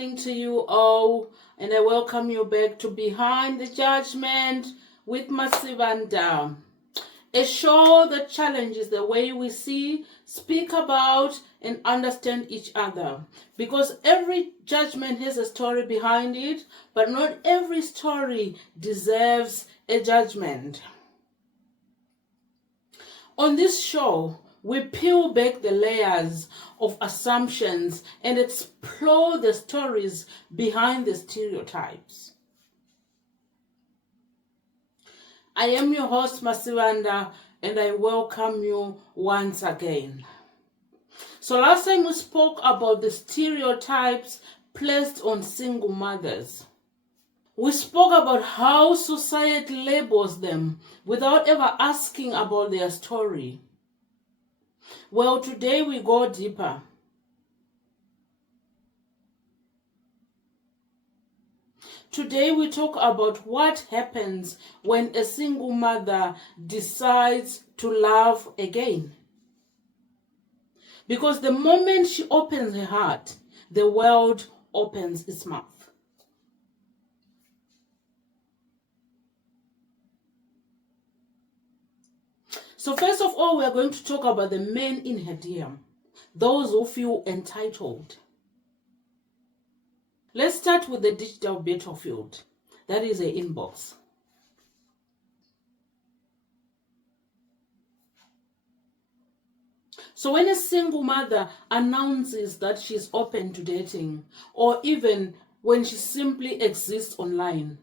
morning to you all, and I welcome you back to Behind the Judgment with Masivanda, a show that challenges the way we see, speak about, and understand each other. Because every judgment has a story behind it, but not every story deserves a judgment. On this show, we peel back the layers of assumptions and explore the stories behind the stereotypes. I am your host, Masivanda, and I welcome you once again. So last time we spoke about the stereotypes placed on single mothers. We spoke about how society labels them without ever asking about their story. Well, today we go deeper. Today we talk about what happens when a single mother decides to love again. Because the moment she opens her heart, the world opens its mouth. So first of all, we are going to talk about the men in her DM, those who feel entitled. Let's start with the digital battlefield. That is an inbox. So when a single mother announces that she's open to dating, or even when she simply exists online,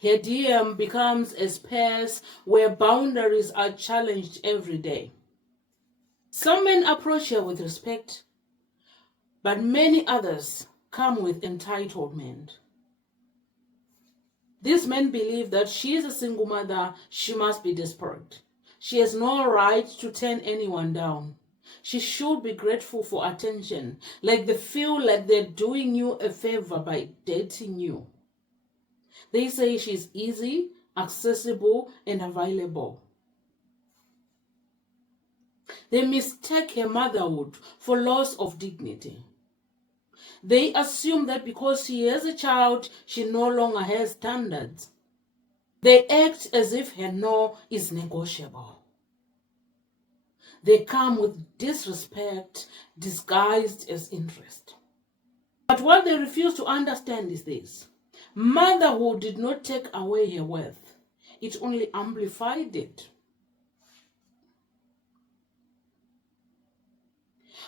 her DM becomes a space where boundaries are challenged every day. Some men approach her with respect, but many others come with entitlement. These men believe that she is a single mother, she must be desperate. She has no right to turn anyone down. She should be grateful for attention, like they feel like they're doing you a favor by dating you. They say she's easy, accessible, and available. They mistake her motherhood for loss of dignity. They assume that because she has a child, she no longer has standards. They act as if her no is negotiable. They come with disrespect disguised as interest. But what they refuse to understand is this: motherhood did not take away her worth, it only amplified it.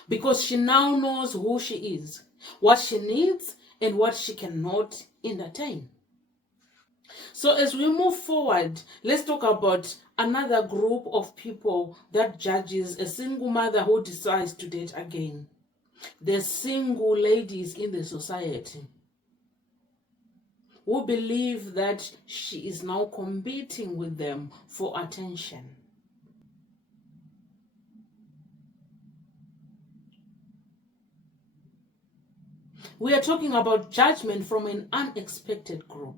Because she now knows who she is, what she needs, and what she cannot entertain. So as we move forward, let's talk about another group of people that judges a single mother who decides to date again. The single ladies in the society who believe that she is now competing with them for attention. We are talking about judgment from an unexpected group.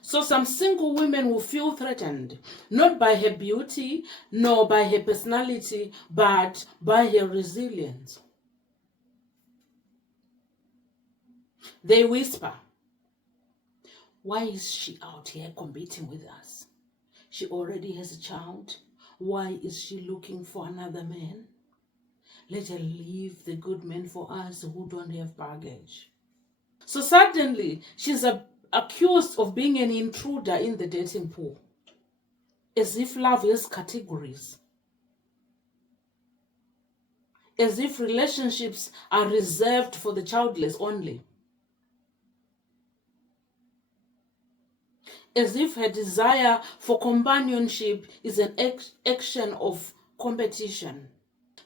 So some single women will feel threatened, not by her beauty, nor by her personality, but by her resilience. They whisper, "Why is she out here competing with us? She already has a child. Why is she looking for another man? Let her leave the good men for us who don't have baggage." So suddenly, she's accused of being an intruder in the dating pool, as if love has categories, as if relationships are reserved for the childless only, as if her desire for companionship is an action of competition.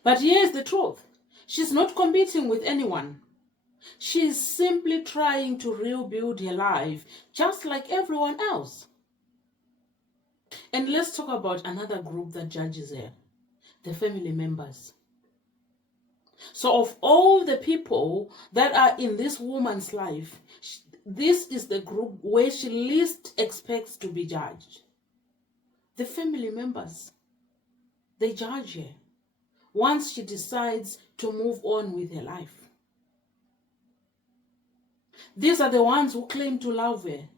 But here's the truth: she's not competing with anyone. She's simply trying to rebuild her life just like everyone else. And let's talk about another group that judges her: the family members. So of all the people that are in this woman's life, this is the group where she least expects to be judged. The family members, they judge her once she decides to move on with her life. These are the ones who claim to love her,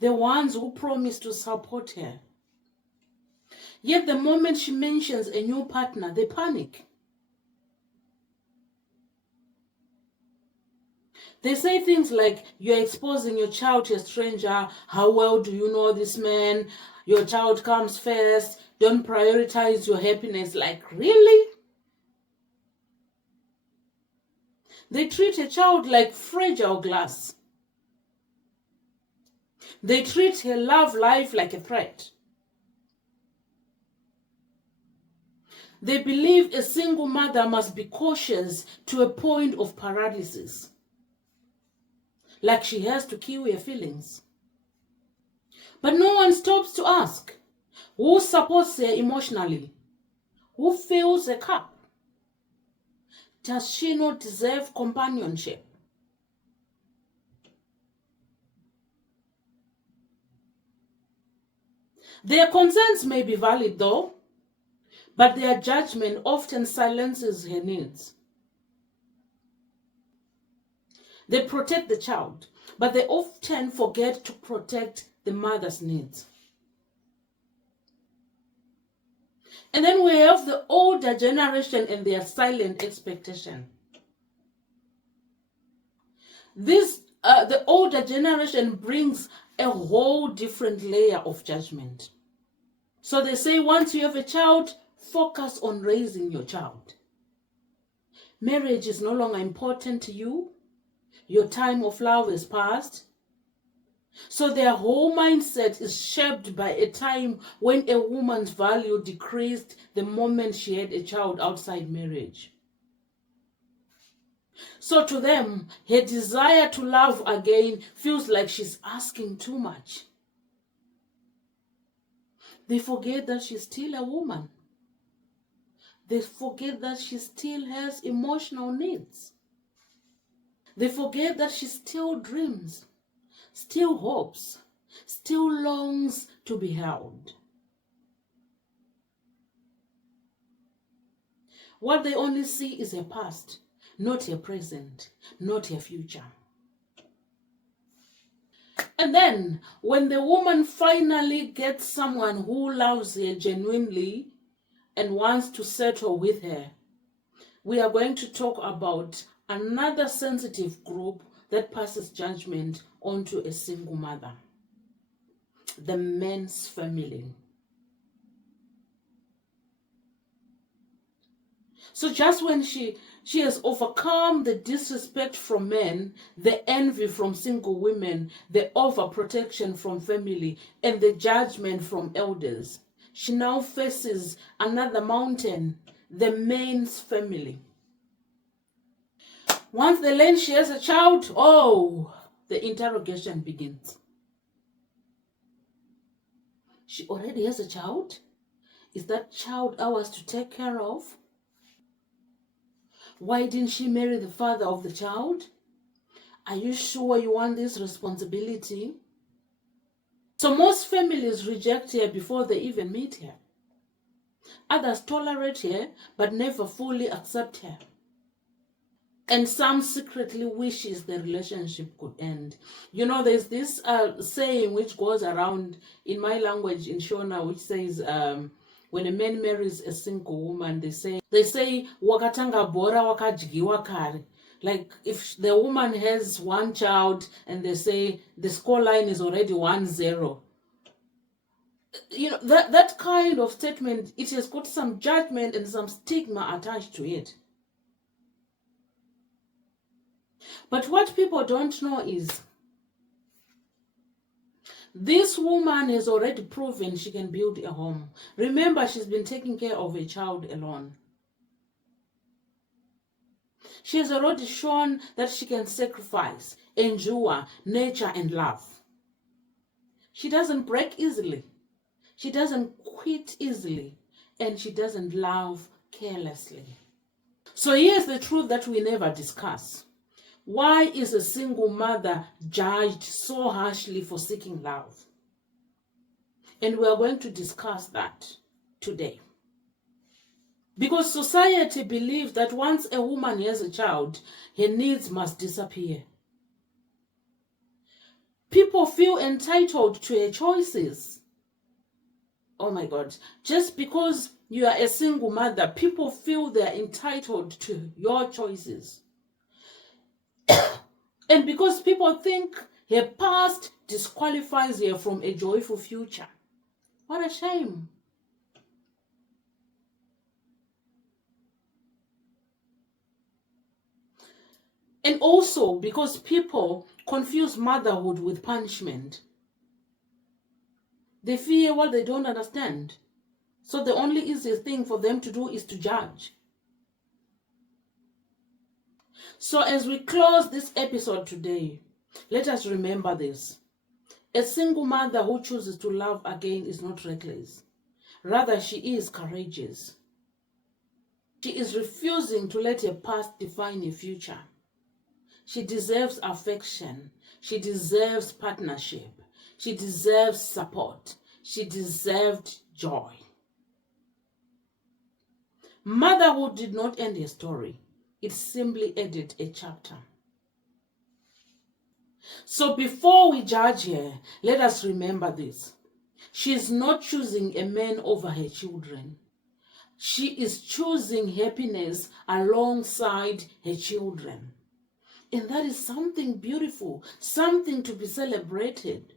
the ones who promise to support her. Yet the moment she mentions a new partner, they panic. They say things like, you're exposing your child to a stranger. How well do you know this man? Your child comes first. Don't prioritize your happiness. Like, really? They treat a child like fragile glass. They treat her love life like a threat. They believe a single mother must be cautious to a point of paralysis. Like she has to kill her feelings. But no one stops to ask, who supports her emotionally? Who fills her cup? Does she not deserve companionship? Their concerns may be valid though, but their judgment often silences her needs. They protect the child, but they often forget to protect the mother's needs. And then we have the older generation and their silent expectation. The older generation brings a whole different layer of judgment. So they say, once you have a child, focus on raising your child. Marriage is no longer important to you. Your time of love is past. So their whole mindset is shaped by a time when a woman's value decreased the moment she had a child outside marriage. So to them, her desire to love again feels like she's asking too much. They forget that she's still a woman. They forget that she still has emotional needs. They forget that she still dreams, still hopes, still longs to be held. What they only see is her past, not her present, not her future. And then, when the woman finally gets someone who loves her genuinely and wants to settle with her, we are going to talk about another sensitive group that passes judgment onto a single mother: the man's family. So just when she has overcome the disrespect from men, the envy from single women, the overprotection from family, and the judgment from elders, she now faces another mountain: the man's family. Once they learn she has a child, the interrogation begins. She already has a child? Is that child ours to take care of? Why didn't she marry the father of the child? Are you sure you want this responsibility? So most families reject her before they even meet her. Others tolerate her but never fully accept her. And some secretly wishes the relationship could end. You know, there's this saying which goes around in my language, in Shona, which says, when a man marries a single woman, they say wakatanga bora wakadyiwa kare. Like if the woman has one child and they say the scoreline is already 1-0. You know, that kind of statement, it has got some judgment and some stigma attached to it. But what people don't know is this woman has already proven she can build a home. Remember, she's been taking care of a child alone. She has already shown that she can sacrifice, endure, nurture, and love. She doesn't break easily. She doesn't quit easily. And she doesn't love carelessly. So here's the truth that we never discuss. Why is a single mother judged so harshly for seeking love? And we are going to discuss that today. Because society believes that once a woman has a child, her needs must disappear. People feel entitled to her choices. Oh my God. Just because you are a single mother, people feel they are entitled to your choices. And because people think her past disqualifies her from a joyful future. What a shame. And also because people confuse motherhood with punishment. They fear what they don't understand. So the only easiest thing for them to do is to judge. So as we close this episode today, let us remember this. A single mother who chooses to love again is not reckless. Rather, she is courageous. She is refusing to let her past define her future. She deserves affection. She deserves partnership. She deserves support. She deserved joy. Motherhood did not end her story. It simply added a chapter. So before we judge her, let us remember this. She is not choosing a man over her children. She is choosing happiness alongside her children. And that is something beautiful, something to be celebrated.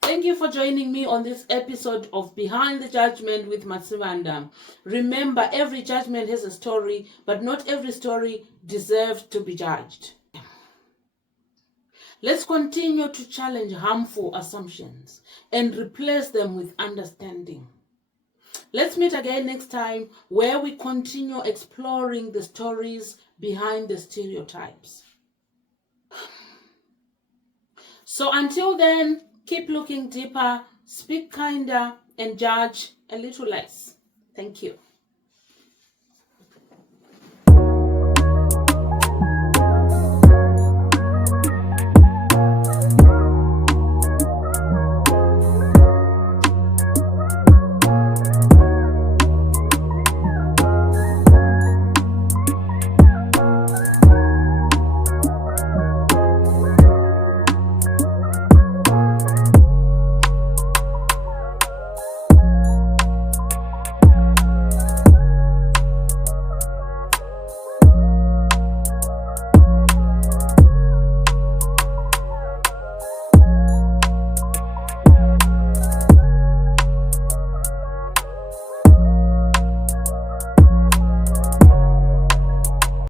Thank you for joining me on this episode of Behind the Judgment with Matsivanda. Remember, every judgment has a story, but not every story deserves to be judged. Let's continue to challenge harmful assumptions and replace them with understanding. Let's meet again next time where we continue exploring the stories behind the stereotypes. So until then, keep looking deeper, speak kinder, and judge a little less. Thank you.